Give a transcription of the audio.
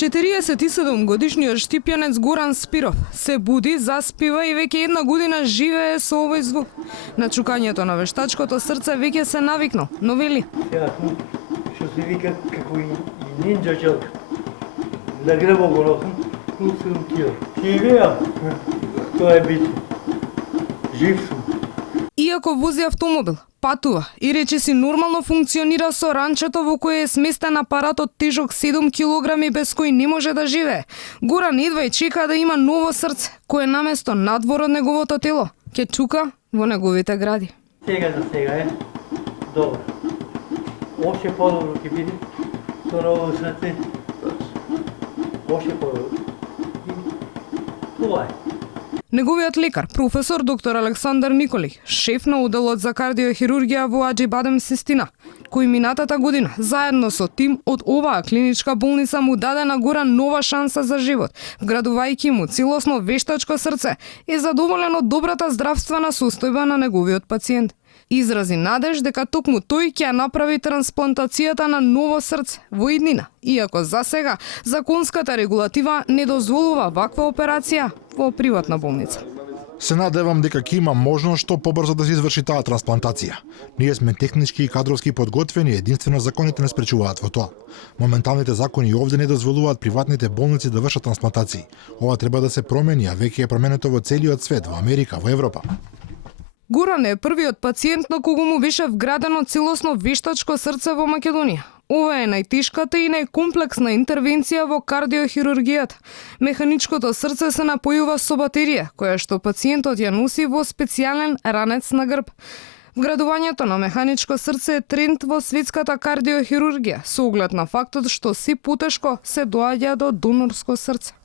47 годишниот штипјанец Горан Спиров се буди, заспива и веќе една година живее со овој звук. На чукањето на вештачкото срце веќе се навикнал, но вели: Што се вика како и нинџа чалка. На гребо го носам, сум кил. Живеам, тоа е бит. Жив сум. Иако вози автомобил, патува и речиси нормално функционира со ранчето во кое е сместен апаратот тежок 7 килограми без кој не може да живее. Горан едва и чека да има ново срце, кое наместо надвор од неговото тело ќе чука во неговите гради. Сега за сега е добро. Още по-добро ќе биде со ново срце. Още по-добро. Това е. Неговиот лекар, професор доктор Александар Николич, шеф на оделот за кардиохирургија во Аџибадем Систина, кој минатата година, заедно со тим од оваа клиничка болница му даде на Горан нова шанса за живот, вградувајќи му целосно вештачко срце и задоволен од добрата здравствена состојба на неговиот пациент. Изрази надеж дека токму тој ќе направи трансплантацијата на ново срце во иднина, иако за сега законската регулатива не дозволува ваква операција во приватна болница. Се надевам дека ќе има можност што побрзо да се изврши таа трансплантација. Ние сме технички и кадровски подготвени, единствено законите не спречуваат во тоа. Моменталните закони овде не дозволуваат приватните болници да вршат трансплантации. Ова треба да се промени, а веќе е променето во целиот свет, во Америка, во Европа. Горан е првиот пациент на кого му беше вградено целосно вештачко срце во Македонија. Ова е најтешката и најкомплексна интервенција во кардиохирургијата. Механичкото срце се напојува со батерија, која што пациентот ја носи во специјален ранец на грб. Вградувањето на механичко срце е тренд во светската кардиохирургија, со оглед на фактот што се потешко се доаѓа до донорско срце.